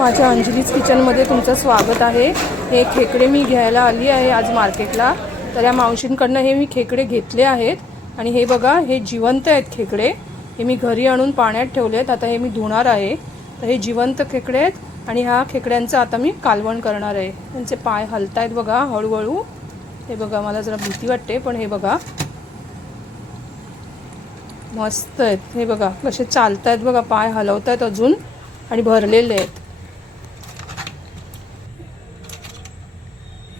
माझ्या अंजलीज किचनमध्ये तुमचं स्वागत आहे. हे खेकडे मी घ्यायला आली आहे आज मार्केटला. तर या मावशींकडनं हे मी खेकडे घेतले आहेत. आणि हे बघा हे जिवंत आहेत खेकडे. हे मी घरी आणून पाण्यात ठेवले आहेत. आता हे मी धुणार आहे. तर हे जिवंत खेकडे आहेत. आणि ह्या खेकड्यांचं आता मी कालवण करणार आहे. त्यांचे पाय हलतायत बघा हळूहळू. हे बघा मला जरा भीती वाटते पण हे बघा. मस्त आहेत. हे बघा कसे चालत आहेत बघा पाय हलवत आहेत अजून. आणि भरलेले आहेत.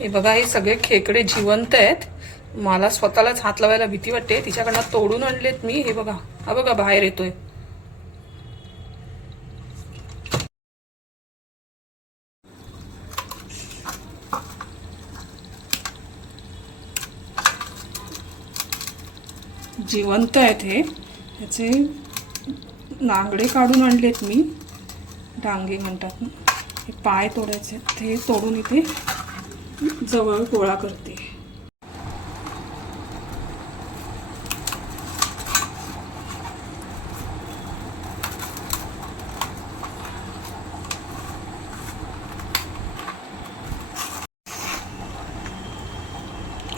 हे बघा हे सगळे खेकडे जिवंत आहेत. मला स्वतःलाच हात लावायला भीती वाटते. तिच्याकडनं तोडून आणलेत मी. हे बघा. हा बघा बाहेर येतोय. जिवंत आहेत हे. त्याचे नांगडे काढून आणलेत मी. डांगे म्हणतात ना. हे पाय तोडायचे ते तोडून इथे जवळ गोळा करते.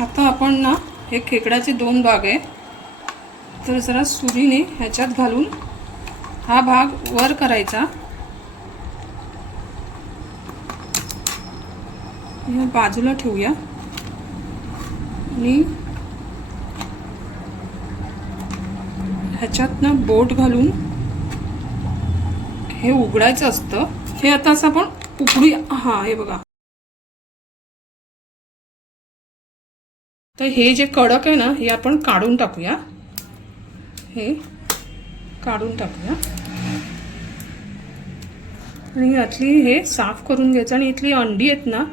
आता आपण ना हे खेकड्याचे दोन भाग आहे तर जरा सुरीने ह्याच्यात घालून हा भाग वर करायचा. ह्या बाजूला ठेवूया. आणि ह्याच्यात ना बोट घालून हे उघडायचं असतं. हे आता असं आपण उघडूया हा हे बघा. तर हे जे कडक आहे ना हे आपण काढून टाकूया. हे काढून टाकूया. आणि यातली हे साफ करून घ्यायचं. आणि इथली अंडी आहेत ना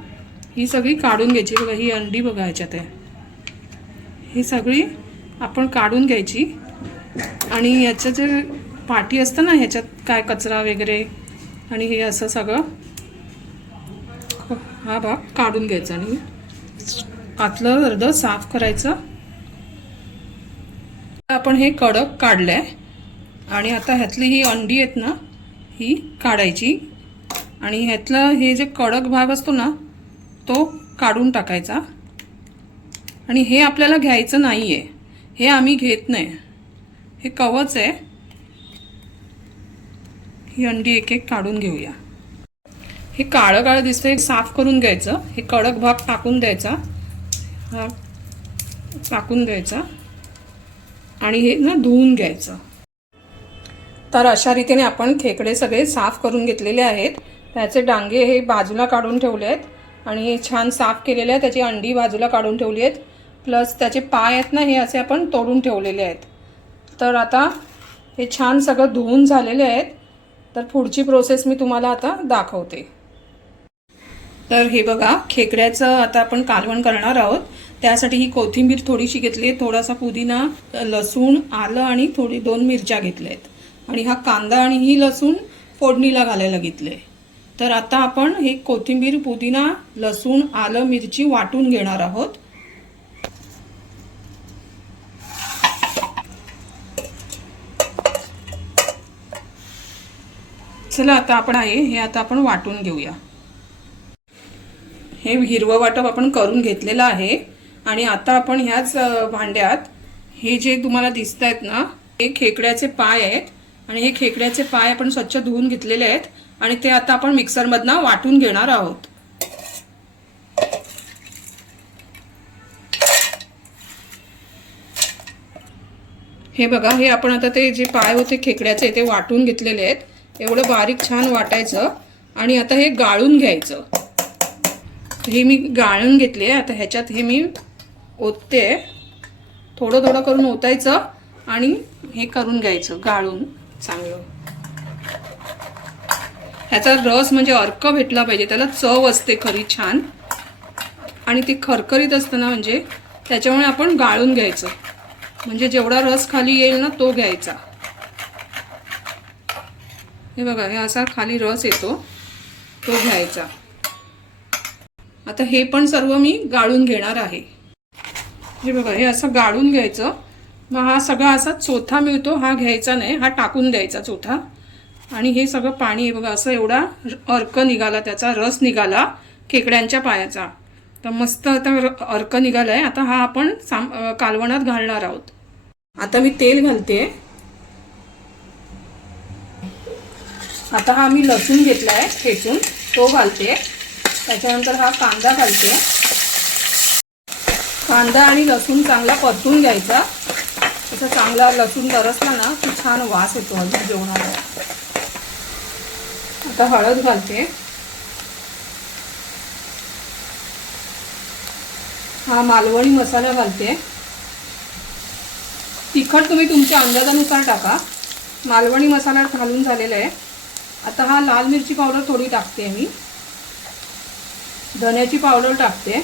ही सगळी काढून घ्यायची. बघा ही अंडी बघा ह्याच्यात आहे. ही सगळी आपण काढून घ्यायची. आणि याचं जे पाठी असतं ना ह्याच्यात काय कचरा वगैरे आणि हे असं सगळं हा भाग काढून घ्यायचा आणि आतलं अर्ध साफ करायचं. आपण हे कडक काढलं आहे आणि आता ह्यातली ही अंडी आहेत ना ही काढायची. आणि ह्यातलं हे जे कडक भाग असतो ना तो काढून टाकायचा. आणि हे आपल्याला घ्यायचं नाही आहे हे आम्ही घेत नाही. हे कवच आहे. ही अंडी एक एक काढून घेऊया. हे काळं काळं दिसतंय साफ करून घ्यायचं. हे कडक भाग टाकून द्यायचा. हा टाकून द्यायचा आणि हे ना धुवून घ्यायचं. तर अशा रीतीने आपण खेकडे सगळे साफ करून घेतलेले आहेत. त्याचे डांगे हे बाजूला काढून ठेवले आहेत. आणि हे छान साफ केलेले आहे त्याची अंडी बाजूला काढून ठेवली आहेत. प्लस त्याचे पाय आहेत ना हे असे आपण तोडून ठेवलेले आहेत. तर आता हे छान सगळं धुवून झालेले आहेत. तर पुढची प्रोसेस मी तुम्हाला आता दाखवते. तर हे बघा खेकड्याचं आता आपण कालवण करणार आहोत. त्यासाठी ही कोथिंबीर थोडीशी घेतली आहे. थोडासा पुदिना लसूण आलं आणि थोडी दोन मिरच्या घेतल्या आहेत. आणि हा कांदा आणि ही लसूण फोडणीला घालायला घेतले तर आता आपण हे कोथिंबीर पुदिना लसूण आलं मिरची वाटून घेणार आहोत. चला आता आपण आहे हे आता आपण वाटून घेऊया. हे हिरवं वाटप आपण करून घेतलेलं आहे आणि आता आपण ह्याच भांड्यात हे जे तुम्हाला दिसत आहेत ना हे खेकड्याचे पाय आहेत आणि हे खेकड्याचे पाय आपण स्वच्छ धुवून घेतलेले आहेत. आणि ते आता आपण मिक्सरमधनं वाटून घेणार आहोत. हे बघा हे आपण आता ते जे पाय होते खेकड्याचे ते वाटून घेतलेले आहेत. एवढं बारीक छान वाटायचं आणि आता हे गाळून घ्यायचं. हे मी गाळून घेतले आता ह्याच्यात हे मी ओतते. थोडं थोडं करून ओतायचं आणि हे करून घ्यायचं गाळून चांगलं. ह्याचा रस म्हणजे अर्क भेटला पाहिजे. त्याला चव असते खरी छान. आणि ती खरखरीत असताना म्हणजे त्याच्यामुळे आपण गाळून घ्यायचं. म्हणजे जेवढा रस खाली येईल ना तो घ्यायचा. हे बघा हे असा खाली रस येतो तो घ्यायचा. आता हे पण सर्व मी गाळून घेणार आहे. हे बघा हे असं गाळून घ्यायचं. मग हा सगळा असा चोथा मिळतो हा घ्यायचा नाही हा टाकून द्यायचा चोथा. आणि हे सगळं पाणी आहे बघा असं एवढा अर्क निघाला त्याचा रस निघाला खेकड्यांच्या पायाचा. तर मस्त आता अर्क निघाला आहे आता हा आपण साम कालवणात घालणार आहोत. आता मी तेल घालते. आता हा मी लसूण घेतला आहे ठेचून तो घालते. त्याच्यानंतर हा कांदा घालते. कांदा आणि लसूण चांगला परतून घ्यायचा. तसा चांगला लसूण दरसला ना की छान वास येतो अजून जेवणाला आता हळद घालते. हा मालवणी मसाला घालते. तिखट तुम्ही तुमच्या अंदाजानुसार टाका. मालवणी मसाला घालून झालेला आहे. आता हा लाल मिरची पावडर थोडी टाकते मी. धन्याची पावडर टाकते.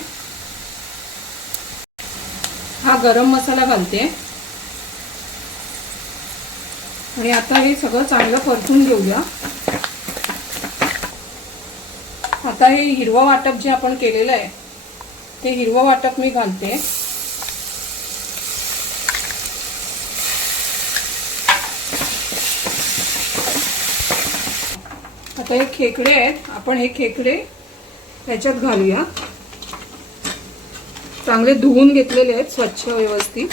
हा गरम मसाला घालते. आणि आता हे सगळं चांगलं परतून घेऊया. आता हे हिरवं वाटप जे आपण केलेलं आहे ते हिरवं वाटप मी घालते. आता हे खेकडे आहेत आपण हे खेकडे ह्याच्यात घालूया. चांगले धुवून घेतलेले आहेत स्वच्छ व्यवस्थित.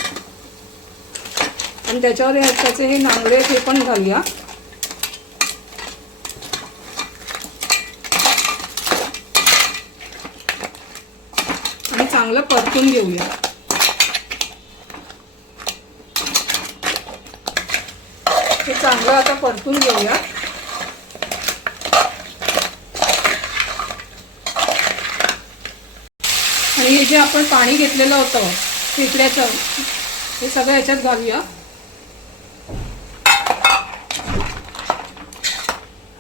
आणि त्याच्यावर त्याचे हे नांगडे आहेत, हे पण घालूया आणि चांगलं परतून घेऊया. हे चांगलं आता परतून घेऊया. आणि हे जे आपण पाणी घेतलेलं होतं खेकड्याचं हे सगळं याच्यात घालूया.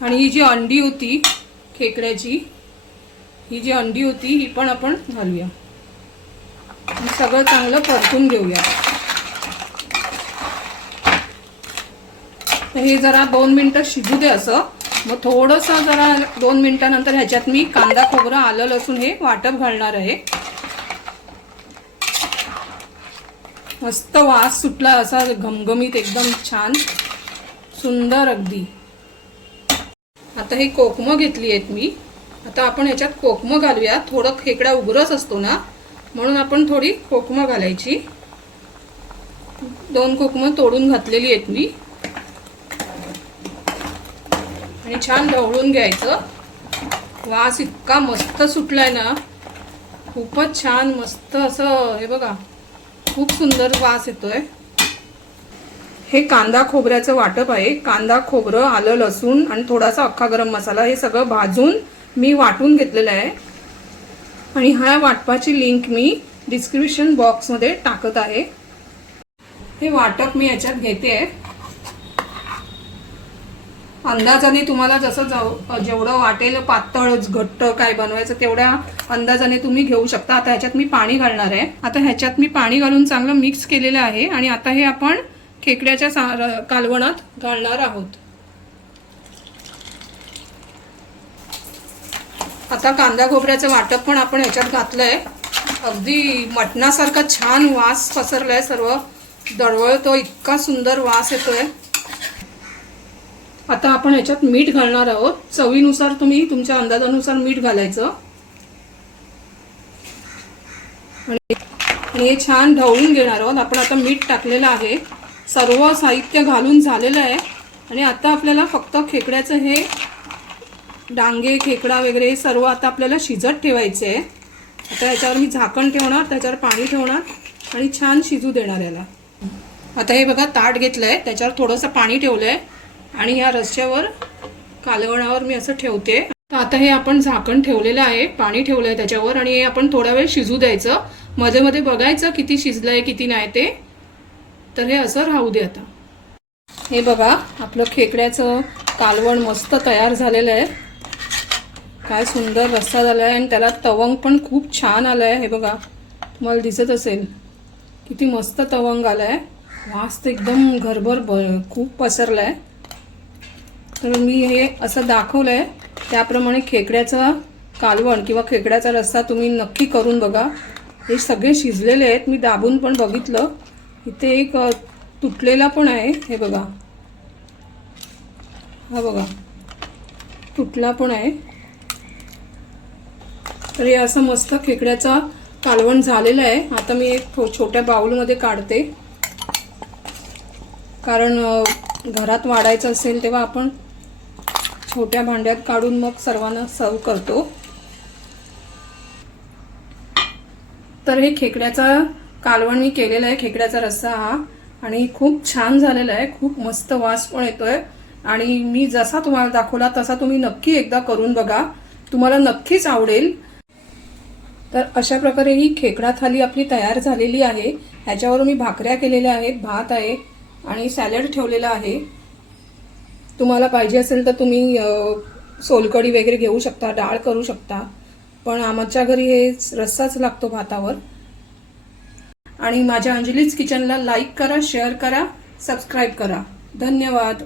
आणि ही जी अंडी होती खेकड्याची ही जी अंडी होती ही पण आपण घालूया. सगळं चांगलं परतून घेऊया. हे जरा दोन मिनटं शिजू दे असं. मग थोडंसं जरा दोन मिनटानंतर ह्याच्यात मी कांदा खोबरं आलं लसूण हे वाटप घालणार आहे. मस्त वास सुटला असा घमघमीत एकदम छान सुंदर अगदी. आता हे कोकमं घेतली आहेत मी. आता आपण ह्याच्यात कोकमं घालूया थोडं खेकडा उगरच असतो ना म्हणून आपण थोडी कोकमं घालायची. दोन कोकमं तोडून घातलेली आहेत मी. आणि छान ढवळून घ्यायचं. वास इतका मस्त सुटलाय ना. खूपच छान मस्त असं हे बघा. खूप सुंदर वास येतोय. हे कांदा खोबऱ्याचं वाटप आहे. कांदा खोबरं आलं लसूण आणि थोडासा अख्खा गरम मसाला हे सगळं भाजून मी वाटून घेतलेलं आहे. आणि ह्या वाटपाची लिंक मी डिस्क्रिप्शन बॉक्समध्ये टाकत आहे. हे वाटप मी याच्यात घेते अंदाजाने तुम्हाला जसं जाऊ जेवढं वाटेल पातळ घट्ट काय बनवायचं तेवढ्या अंदाजाने तुम्ही घेऊ शकता. आता ह्याच्यात मी पाणी घालणार आहे. आता ह्याच्यात मी पाणी घालून चांगलं मिक्स केलेलं आहे आणि आता हे आपण खेकड्याच्या सा- कालवणात घालणार आहोत. आता कांदा खोबऱ्याचं वाटप पण आपण ह्याच्यात आहे अगदी मटणासारखा छान वास पसरलाय सर्व. दळवळतो इतका सुंदर वास येतोय. आता आपण ह्याच्यात मीठ घालणार आहोत. चवीनुसार तुम्ही तुमच्या अंदाजानुसार मीठ घालायचं. आणि आणि हे छान ढवळून घेणार आहोत. आपण आता मीठ टाकलेलं आहे. सर्व साहित्य घालून झालेलं आहे. आणि आता आपल्याला फक्त खेकड्याचं हे डांगे खेकडा वगैरे हे सर्व आता आपल्याला शिजत ठेवायचे आहे. आता याच्यावर मी झाकण ठेवणार त्याच्यावर पाणी ठेवणार आणि छान शिजू देणार याला. आता हे बघा ताट घेतलं आहे त्याच्यावर थोडंसं पाणी ठेवलं आहे आणि ह्या रस्त्यावर कालवणावर मी असं ठेवते. तर आता हे आपण झाकण ठेवलेलं आहे पाणी ठेवलं आहे त्याच्यावर आणि हे आपण थोडा वेळ शिजू द्यायचं. मध्ये मध्ये बघायचं किती शिजलं आहे किती नाही ते. तर हे असं राहू दे आता. हे बघा आपलं खेकड्याचं कालवण मस्त तयार झालेलं आहे. काय सुंदर रस्सा झाला आहे आणि त्याला तवंग पण खूप छान आलं आहे हे बघा तुम्हाला दिसत असेल. किती मस्त तवंग आला आहे वास तर एकदम घरभर ब खूप पसरला आहे तर मी हे असं दाखवलं आहे त्याप्रमाणे खेकड्याचं कालवण किंवा खेकड्याचा रस्सा तुम्ही नक्की करून बघा. हे सगळे शिजलेले आहेत. मी दाबून पण बघितलं. इथे एक तुटलेला पण आहे. हे बघा. हा बघा. तुटला पण आहे. तर हे असं मस्त खेकड्याचा कालवण झालेलं आहे. आता मी एक छोट्या बाऊलमध्ये काढते. कारण घरात वाढायचं असेल तेव्हा आपण छोट्या भांड्यात काढून मग सर्वांना सर्व करतो. तर हे खेकड्याचा कालवण मी केलेला आहे खेकड्याचा रस्सा हा. आणि खूप छान झालेला आहे. खूप मस्त वास पण येतोय. आणि मी जसा तुम्हाला दाखवला तसा तुम्ही नक्की एकदा करून बघा. तुम्हाला नक्कीच आवडेल. तर अशा प्रकारे ही खेकडा थाली आपली तयार झालेली आहे. ह्याच्यावर मी भाकऱ्या केलेल्या आहेत भात आहे आणि सॅलड ठेवलेला आहे. तुम्हाला पाहिजे असेल तर तुम्ही सोलकडी सोलकढी वगैरे घेऊ शकता डाळ करू शकता. पण आमच्या घरी हे रस्साच लागतो भातावर. आणि माझ्या अंजलीच किचनला लाईक करा शेअर करा सबस्क्राईब करा. धन्यवाद.